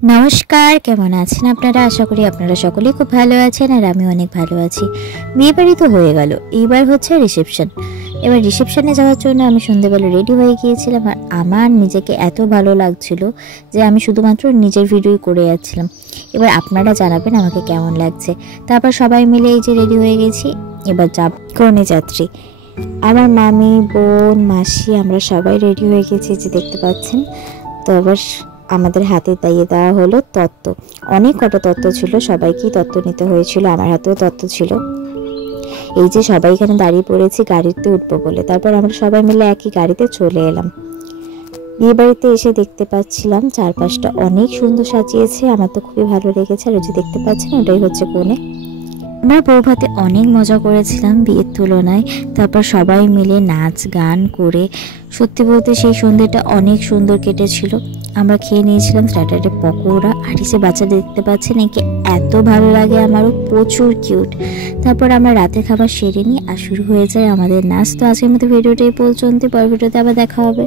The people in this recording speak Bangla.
নমস্কার, কেমন আছেন আপনারা? আশা করি আপনারা সকলেই খুব ভালো আছেন আর আমি অনেক ভালো আছি। বিয়ে বাড়ি তো হয়ে গেল, এইবার হচ্ছে রিসেপশন। এবার রিসেপশনে যাওয়ার জন্য আমি সন্ধ্যেবেলা রেডি হয়ে গিয়েছিলাম আর আমার নিজেকে এত ভালো লাগছিল যে আমি শুধুমাত্র নিজের ভিডিওই করে যাচ্ছিলাম। এবার আপনারা জানাবেন আমাকে কেমন লাগছে। তারপর সবাই মিলে এই যে রেডি হয়ে গেছি, এবার যাব কনে যাত্রী। আমার মামি, বোন, মাসি আমরা সবাই রেডি হয়ে গেছি, যে দেখতে পাচ্ছেন। তো আবার আমাদের হাতে দিয়ে দেওয়া হলো তত্ত্ব। অনেক কটা তত্ত্ব ছিল, সবাইকেই তত্ত্ব নিতে হয়েছিল, আমার হাতেও তত্ত্ব ছিল। এই যে সবাই এখানে দাঁড়িয়ে পড়েছি গাড়িতে উঠবো বলে। তারপর আমরা সবাই মিলে একই গাড়িতে চলে এলাম। বিয়ে বাড়িতে এসে দেখতে পাচ্ছিলাম চারপাশটা অনেক সুন্দর সাজিয়েছে, আমার তো খুবই ভালো লেগেছে। আর ওই যে দেখতে পাচ্ছেন ওটাই হচ্ছে কনে। আমরা বউ ভাতে অনেক মজা করেছিলাম বিয়ের তুলনায়। তারপর সবাই মিলে নাচ গান করে সত্যি বলতে সেই সন্ধ্যেটা অনেক সুন্দর কেটেছিল। আমরা খেয়ে নিয়েছিলাম স্টার্টারে পকোড়া, আর এসে বাচ্চা দেখতে পাচ্ছেন একে এত ভালো লাগে, আমারও প্রচুর কিউট। তারপর আমরা রাতের খাবার সেরে নিই আর শুরু হয়ে যায় আমাদের নাচ। তো আজকের মতো ভিডিওটা এই পর্যন্ত, পরের ভিডিওতে আবার দেখা হবে।